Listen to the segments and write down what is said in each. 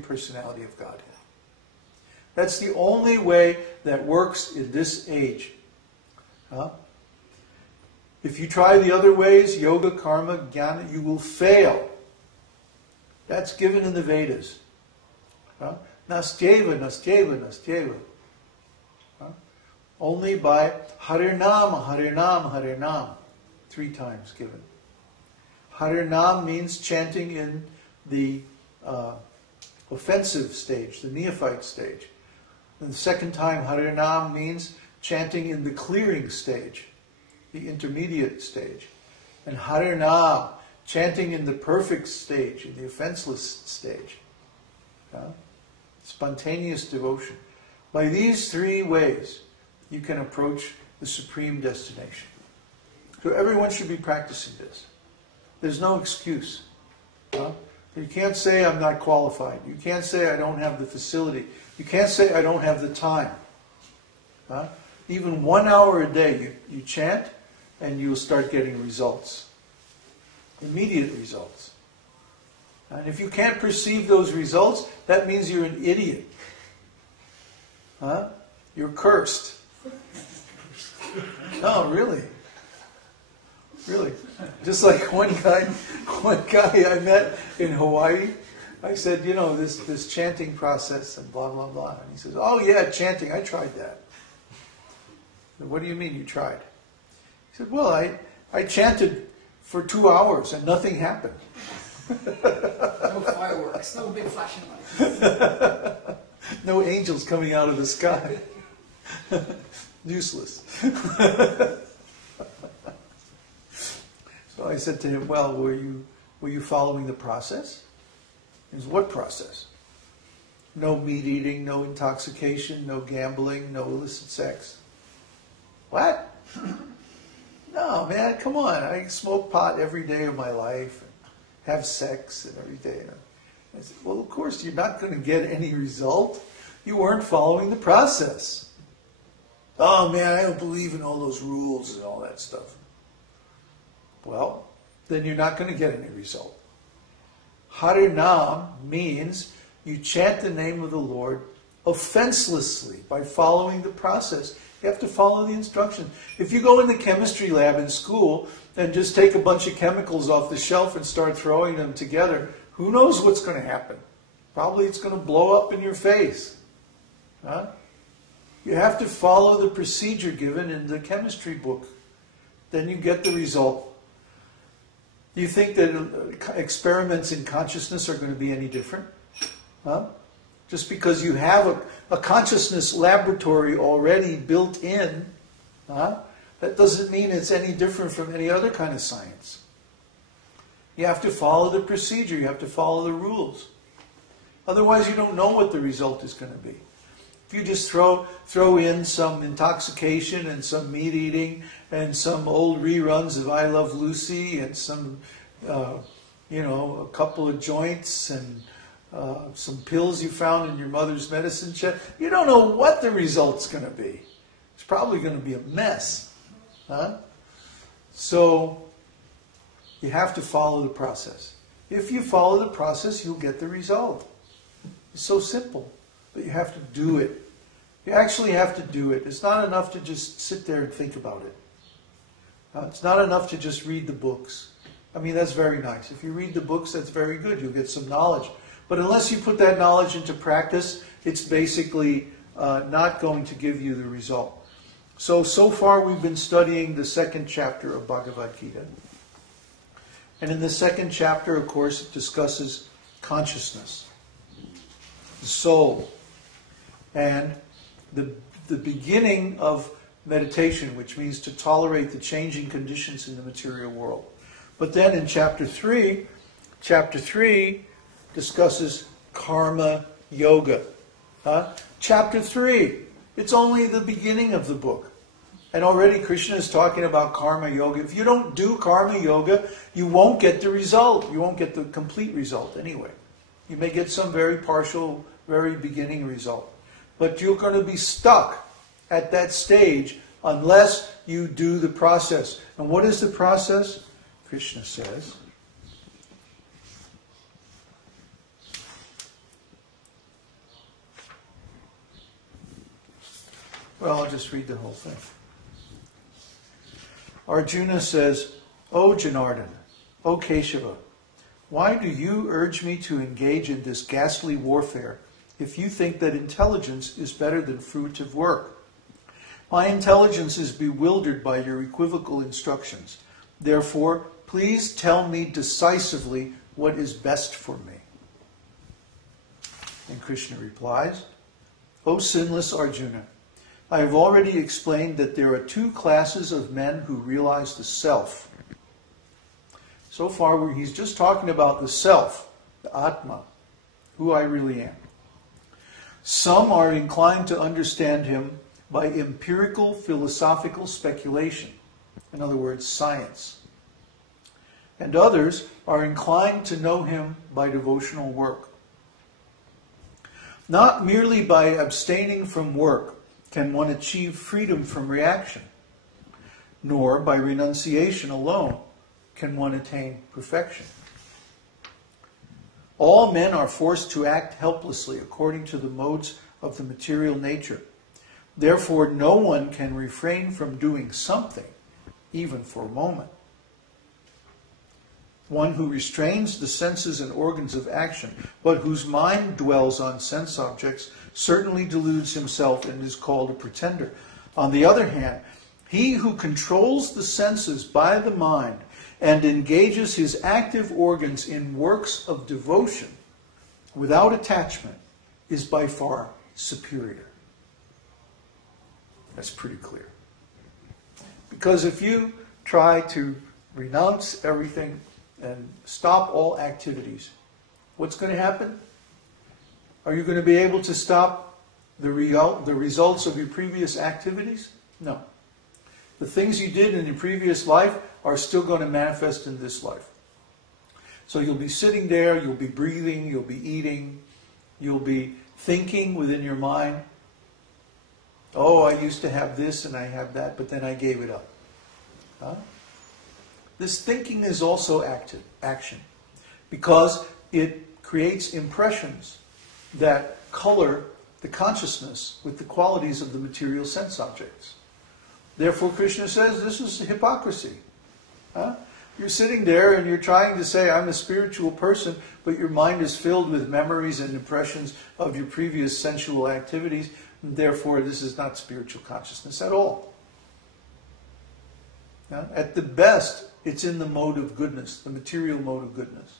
Personality of Godhead. That's the only way that works in this age. If you try the other ways, yoga, karma, jnana, you will fail. That's given in the Vedas. Nastyeva, nastyeva, nastyeva. Only by Harinam, Harinam, Harinam. 3 times given. Harinam means chanting in the offensive stage, the neophyte stage. And the second time, Harinam means chanting in the clearing stage, the intermediate stage. And Harinam, chanting in the perfect stage, in the offenseless stage. Spontaneous devotion. By these 3 ways, you can approach the supreme destination. So everyone should be practicing this. There's no excuse. You can't say I'm not qualified. You can't say I don't have the facility. You can't say I don't have the time. Even 1 hour a day, you chant, and you'll start getting results. Immediate results. And if you can't perceive those results, that means you're an idiot. You're cursed. No, really. Really. Just like one guy I met in Hawaii, I said, you know, this chanting process and blah, blah, blah. And he says, oh yeah, chanting, I tried that. And what do you mean you tried? He said, well, I chanted for 2 hours and nothing happened. No fireworks, no big flashing lights. No angels coming out of the sky. Useless. So I said to him, well, were you following the process? He said, what process? No meat eating, no intoxication, no gambling, no illicit sex. What? No, man, come on. I smoke pot every day of my life and have sex and every day. I said, well, of course, you're not going to get any result. You weren't following the process. Oh, man, I don't believe in all those rules and all that stuff. Well, then you're not going to get any result. Harinam means you chant the name of the Lord offenselessly by following the process. You have to follow the instructions. If you go in the chemistry lab in school and just take a bunch of chemicals off the shelf and start throwing them together, who knows what's going to happen? Probably it's going to blow up in your face. You have to follow the procedure given in the chemistry book. Then you get the result. Do you think that experiments in consciousness are going to be any different? Just because you have a consciousness laboratory already built in, that doesn't mean it's any different from any other kind of science. You have to follow the procedure. You have to follow the rules. Otherwise, you don't know what the result is going to be. If you just throw in some intoxication and some meat eating and some old reruns of I Love Lucy and some, a couple of joints and some pills you found in your mother's medicine chest, you don't know what the result's going to be. It's probably going to be a mess. So you have to follow the process. If you follow the process, you'll get the result. It's so simple, but you have to do it. You actually have to do it. It's not enough to just sit there and think about it. It's not enough to just read the books. I mean, that's very nice. If you read the books, that's very good. You'll get some knowledge. But unless you put that knowledge into practice, it's basically not going to give you the result. So far we've been studying the 2nd chapter of Bhagavad-gītā. And in the 2nd chapter, of course, it discusses consciousness, the soul, and the beginning of meditation, which means to tolerate the changing conditions in the material world. But then in chapter 3 discusses karma yoga. Chapter 3, it's only the beginning of the book. And already Kṛṣṇa is talking about karma yoga. If you don't do karma yoga, you won't get the result. You won't get the complete result anyway. You may get some very partial, very beginning result. But you're going to be stuck at that stage unless you do the process. And what is the process? Kṛṣṇa says, Well, I'll just read the whole thing. Arjuna says, O Janardana, O Keshava, why do you urge me to engage in this ghastly warfare if you think that intelligence is better than fruitive work? My intelligence is bewildered by your equivocal instructions. Therefore, please tell me decisively what is best for me. And Kṛṣṇa replies, O sinless Arjuna, I have already explained that there are two classes of men who realize the self. So far, he's just talking about the self, the Atma, who I really am. Some are inclined to understand him by empirical philosophical speculation, in other words, science. And others are inclined to know him by devotional work. Not merely by abstaining from work can one achieve freedom from reaction, nor by renunciation alone can one attain perfection. All men are forced to act helplessly according to the modes of the material nature. Therefore, no one can refrain from doing something, even for a moment. One who restrains the senses and organs of action, but whose mind dwells on sense objects, certainly deludes himself and is called a pretender. On the other hand, he who controls the senses by the mind and engages his active organs in works of devotion without attachment is by far superior. That's pretty clear. Because if you try to renounce everything and stop all activities, what's going to happen? Are you going to be able to stop the results of your previous activities? No. The things you did in your previous life are still going to manifest in this life. So you'll be sitting there, you'll be breathing, you'll be eating, you'll be thinking within your mind, oh, I used to have this and I have that, but then I gave it up. Huh? This thinking is also action, because it creates impressions that color the consciousness with the qualities of the material sense objects. Therefore, Kṛṣṇa says this is hypocrisy. Huh? You're sitting there and you're trying to say, I'm a spiritual person, but your mind is filled with memories and impressions of your previous sensual activities, and therefore this is not spiritual consciousness at all. Huh? At the best, it's in the mode of goodness, the material mode of goodness.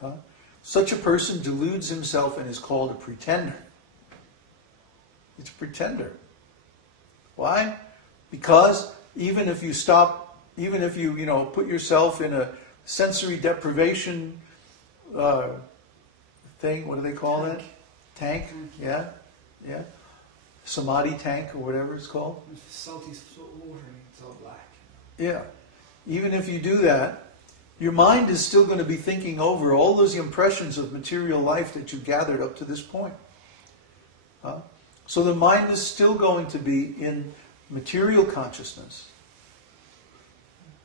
Huh? Such a person deludes himself and is called a pretender. It's a pretender. Why? Because even if you stop, even if you, put yourself in a sensory deprivation thing, what do they call it? Tank? Yeah? Yeah? Samadhi tank or whatever it's called. Salty water, it's all black. Yeah. Even if you do that, your mind is still going to be thinking over all those impressions of material life that you gathered up to this point. So the mind is still going to be in material consciousness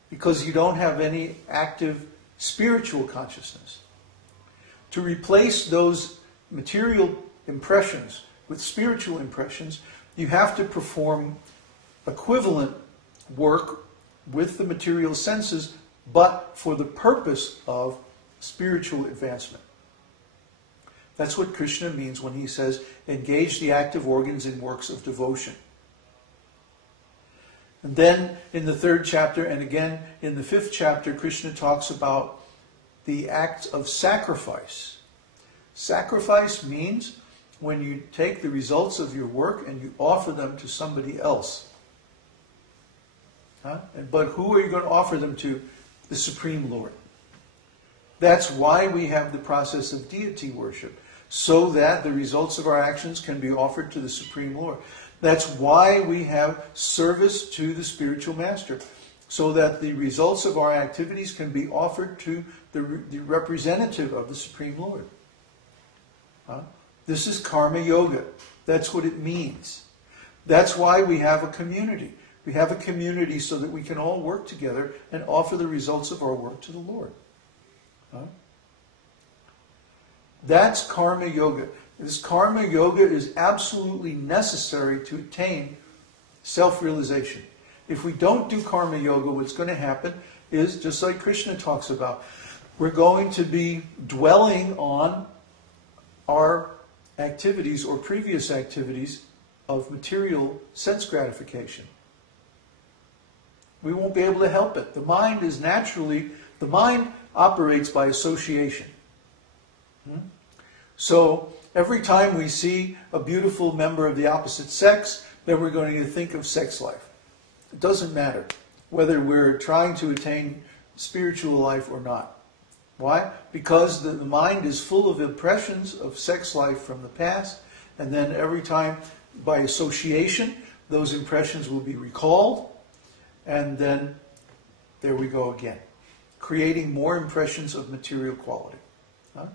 because you don't have any active spiritual consciousness. To replace those material impressions with spiritual impressions, you have to perform equivalent work with the material senses, but for the purpose of spiritual advancement. That's what Kṛṣṇa means when he says, engage the active organs in works of devotion. And then in the 3rd chapter, and again in the 5th chapter, Kṛṣṇa talks about the acts of sacrifice. Sacrifice means when you take the results of your work and you offer them to somebody else. But who are you going to offer them to? The Supreme Lord. That's why we have the process of deity worship, so that the results of our actions can be offered to the Supreme Lord. That's why we have service to the spiritual master, so that the results of our activities can be offered to the representative of the Supreme Lord. This is karma yoga. That's what it means. That's why we have a community. We have a community so that we can all work together and offer the results of our work to the Lord. That's karma yoga. This karma yoga is absolutely necessary to attain self-realization. If we don't do karma yoga, what's going to happen is, just like Kṛṣṇa talks about, we're going to be dwelling on our activities or previous activities of material sense gratification. We won't be able to help it. The mind operates by association. So every time we see a beautiful member of the opposite sex, then we're going to think of sex life. It doesn't matter whether we're trying to attain spiritual life or not. Why? Because the mind is full of impressions of sex life from the past, and then every time, by association, those impressions will be recalled, and then there we go again, creating more impressions of material quality. Huh?